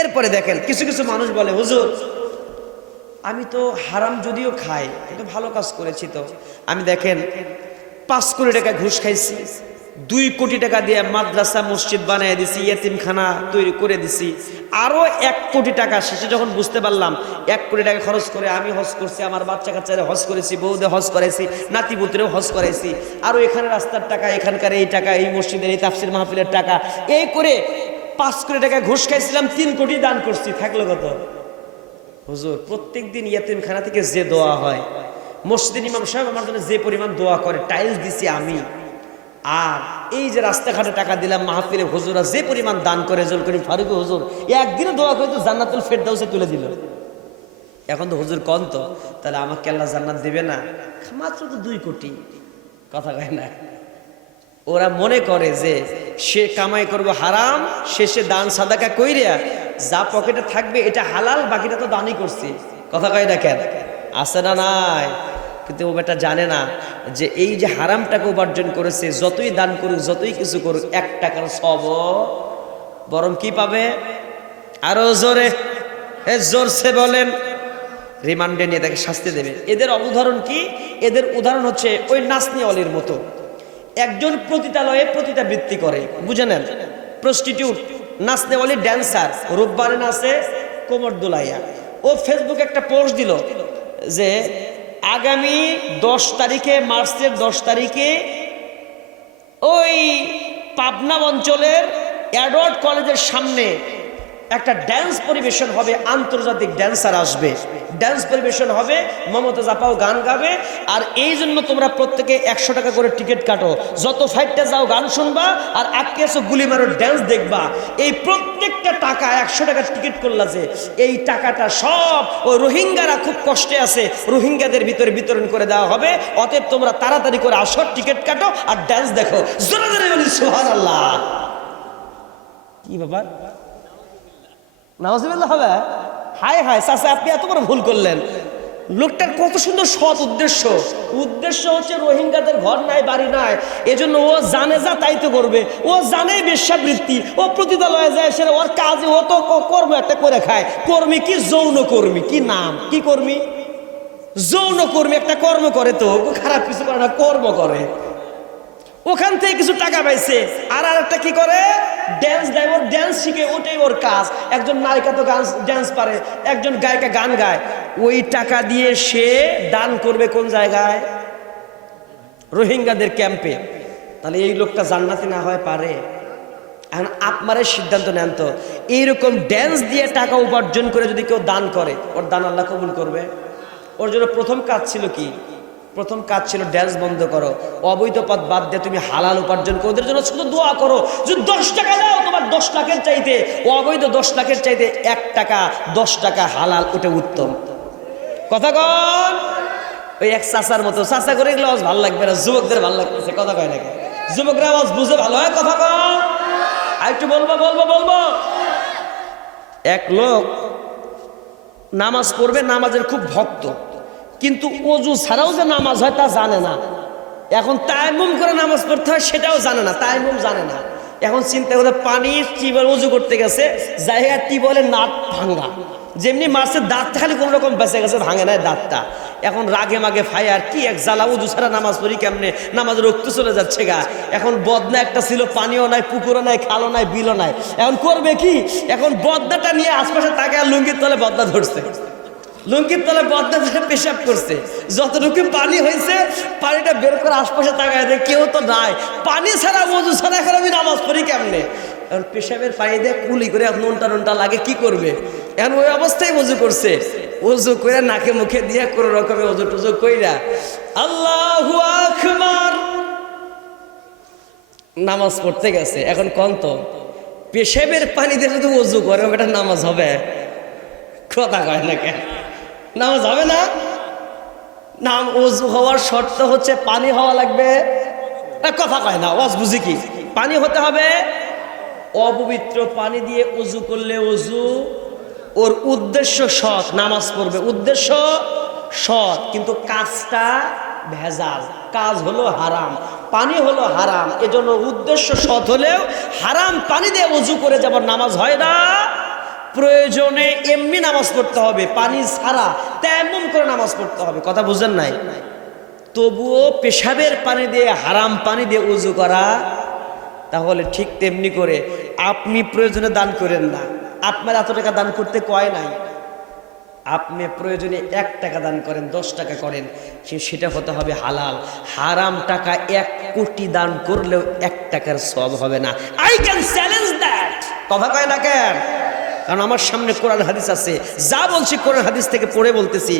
এরপরে দেখেন কিছু কিছু মানুষ বলে, হুজুর আমি তো হারাম যদিও খাই কিন্তু ভালো কাজ করেছি। তো আমি দেখেন 5 কোটি টাকা ঘুষ খাইছি, 2 কোটি টাকা দিয়ে মাদ্রাসা মসজিদ বানিয়ে দিছি, ইয়েতিমখানা তৈরি করে দিছি, আরো 1 কোটি টাকা শেষে যখন বুঝতে পারলাম 1 কোটি টাকা খরচ করে আমি হজ করছি, আমার বাচ্চা কাচ্চারা হজ করেছি, বউদের হজ করেছি, নাতি পুত্রেও হজ করেছি, আরো এখানে রাস্তার টাকা, এখানকার এই টাকা, এই মসজিদের এই তাফসির মাহফিলের টাকা, এই করে 5 কোটি টাকা ঘুষ খাইছিলাম, 3 কোটি দান করছি, থাকলো কত? হুজুর প্রত্যেক দিন ইয়েতিমখানা থেকে যে দোয়া হয়, মসজিদের ইমাম সাহেব আমার জন্য যে পরিমাণ দোয়া করে, টাইলস দিছি আমি, আর এই যে রাস্তাঘাটে টাকা দিলাম, মাহফিলে হুজুরা যে পরিমাণ দান করে, জল করিম ফারুক হুজুর একদিনে দোয়া করে তো জান্নাতুল ফেরদাউসে তুলে দিল। এখন তো হুজুর কন তো, তাহলে আমাকে আল্লাহ জান্নাত দেবে না? মাত্র তো 2 কোটি, কথা কয় না। ওরা মনে করে যে সে কামাই করবো হারাম, শেষে দান সাদাকা কইরা যা পকেটে থাকবে এটা হালাল, বাকিটা তো দানই করছি, কথা কয় না কেন? আছে না নাই? কিন্তু ও বেটা জানে না যে এই যে হারামটাকে উপার্জন করেছে, যতই দান করুক, যতই কিছু করুক, 1 টাকার সব বরং কি পাবে? আরো জোরে, জোরসে বলেন, রিমান্ডে নিয়ে তাকে শাস্তি দেবে। এদের উদাহরণ কি? এদের উদাহরণ হচ্ছে ওই নাচনি অলির মতো। একজন পতিতালয়ে পতিতাবৃত্তি করে, বুঝে নেন, প্রস্টিটিউট, নাচনে অলি, ড্যান্সার, রূপবারে নাচে কোমর দুলাইয়া। ও ফেসবুকে একটা পোস্ট দিল যে আগামী 10 তারিখে, মার্চের 10 তারিখে ওই পাবনা অঞ্চলের এডওয়ার্ড কলেজের সামনে একটা ড্যান্স পরিবেশন হবে, আন্তর্জাতিক ড্যান্সার আসবে, ড্যান্স পরিবেশন হবে, মমতাজ আপাও গান গাবে, আর এই জন্য তোমরা প্রত্যেকে 100 টাকা করে টিকিট কাটো, যত ফাইটটা যাও গান শুনবা, আর আজকে এসো গুলি মারো ড্যান্স দেখবা। এই প্রত্যেকটা টাকা 100 টাকার টিকিট করলা যে, এই টাকাটা সব ওই রোহিঙ্গারা খুব কষ্টে আছে, রোহিঙ্গাদের ভিতরে বিতরণ করে দেওয়া হবে। অতএব তোমরা তাড়াতাড়ি করে আসো, টিকিট কাটো আর ড্যান্স দেখো। জোরে জোরে বলি সুবহানাল্লাহ। কি ব্যাপার? নাউজুবিল্লাহ হবে? হায় হায় চাচা, আপনি এত বড় ভুল করলেন। লোকটার কত সুন্দর সৎ উদ্দেশ্য। উদ্দেশ্য হচ্ছে রোহিঙ্গাদের ঘর নাই, বাড়ি নাই, এজন্য ও জানে যা তাই তো করবে। ও জানে বেশ্যাবৃত্তি, ও পতিতালয়ে যায়, সেটা ওর কাজে, ও তো কর্ম একটা করে খায়। কর্মী কি? যৌন কর্মী। কি নাম? কি কর্মী? যৌন কর্মী। একটা কর্ম করে, তো খারাপ কিছু করে না, কর্ম করে। ওখান থেকে কিছু টাকা পাইছে, আর একটা কি করে? ড্যান্স দেয়, ওর ড্যান্স শিখে, ওটাই ওর কাজ। একজন নায়িকা তো গান ড্যান্স পারে, একজন গায়িকা গান গায়, ওই টাকা দিয়ে সে দান করবে কোন জায়গায়? রোহিঙ্গাদের ক্যাম্পে। তাহলে এই লোকটা জান্নাতি না হয় পারে? এখন আপনারা সিদ্ধান্ত নেন তো, এইরকম ড্যান্স দিয়ে টাকা উপার্জন করে যদি কেউ দান করে, ওর দান আল্লাহ কবুল করবে? ওর জন্য প্রথম কাজ ছিল কি? প্রথম কাজ ছিল ড্যান্স বন্ধ করো, অবৈধ পথ বাদ দিয়ে তুমি হালাল উপার্জন করো। ওদের জন্য শুধু দোয়া করো, যদি 10 টাকা দাও, তোমার 10 লাখের চাইতে, অবৈধ 10 লাখের চাইতে 1 টাকা, 10 টাকা হালাল, ওটা উত্তম। কথা কন? ওই এক চাচার মতো চাচা করে এগুলো আওয়াজ ভালো লাগবে না, যুবকদের ভালো লাগতেছে, কথা কয় নাকি? যুবকরা আওয়াজ বুঝে ভালো হয়, কথা কন? আর একটু বলবো বলবো বলবো। এক লোক নামাজ পড়বে, নামাজের খুব ভক্ত, কিন্তু অজু ছাড়াও যে নামাজ হয় তা জানে না। এখন তায়াম্মুম করে নামাজ পড়তে হয় সেটাও জানে না, তায়াম্মুম জানে না। এখন চিন্তা করে পানি টিউবওয়েল অজু করতে গেছে, যাই আর টিউবওয়েলের নাট ভাঙ্গা, যেমনি মাছের দাঁতটা খালি কোনো রকম বেঁচে গেছে, ভাঙে নাই দাঁতটা। এখন রাগে মাগে ফায়ার, কি এক জ্বালা, অজু ছাড়া নামাজ পড়ি কেমনে, নামাজের রক্ত চলে যাচ্ছে গা। এখন বদনা একটা ছিল, পানিও নাই, পুকুরও নাই, খালও নাই, বিলও নাই, এখন করবে কি? এখন বদনাটা নিয়ে আশপাশে তাকে আর লুঙ্গির তলে বদনা ধরছে, লুঙ্গির তলে বদনা ধরে পেশাব করছে। যতটুকু পানি হয়েছে পানিটা বের করে আশপাশে তাকায় দেয়, কেউ তো নাই। পানি ছাড়া, ওযু ছাড়া এখন আমি নামাজ পড়ি কেমনে? এখন পেশাবের পানি দিয়ে কুলি করে নুনটা নুনটা লাগে, কি করবে? এখন ওই অবস্থায় ওযু করছে, ওযু করে নাকে মুখে দিয়ে কোনো রকমের ওযু টুজু কইরা আল্লাহু আকবার নামাজ পড়তে গেছে। এখন কন্ত পেশাবের পানি দিয়ে যদি ওযু করে, ওটা নামাজ হবে? কথা কয় না কেন? নামাজ হবে না। নাম ওযু হওয়ার শর্ত হচ্ছে পানি হওয়া লাগবে, কথা কয় না, ওয়াজ বুঝি কি? পানি হতে হবে। অপবিত্র পানি দিয়ে ওযু করলে ওযু, ওর উদ্দেশ্য সৎ, নামাজ পড়বে, উদ্দেশ্য সৎ, কিন্তু কাজটা ভেজাল, কাজ হলো হারাম, পানি হলো হারাম। এজন্য উদ্দেশ্য সৎ হলেও হারাম পানি দিয়ে ওযু করে যেমন নামাজ হয় না, প্রয়োজনে এমনি নামাজ পড়তে হবে, পানি ছাড়া তেমন করে নামাজ পড়তে হবে, কথা বুঝেন নাই? তবুও পেশাবের পানি দিয়ে, হারাম পানি দিয়ে উজু করা, তাহলে ঠিক তেমনি করে আপনি প্রয়োজনে দান করেন না। আপনার এত টাকা দান করতে কয় নাই, আপনি প্রয়োজনে 1 টাকা দান করেন, 10 টাকা করেন, সেটা হতে হবে হালাল। হারাম টাকা 1 কোটি দান করলেও 1 টাকার সওয়াব হবে না। I can challenge that. কথা কয় না কেন? কারণ আমার সামনে কোরআন হাদিস আছে, যা বলছি কোরআন হাদিস থেকে পড়ে বলতেছি।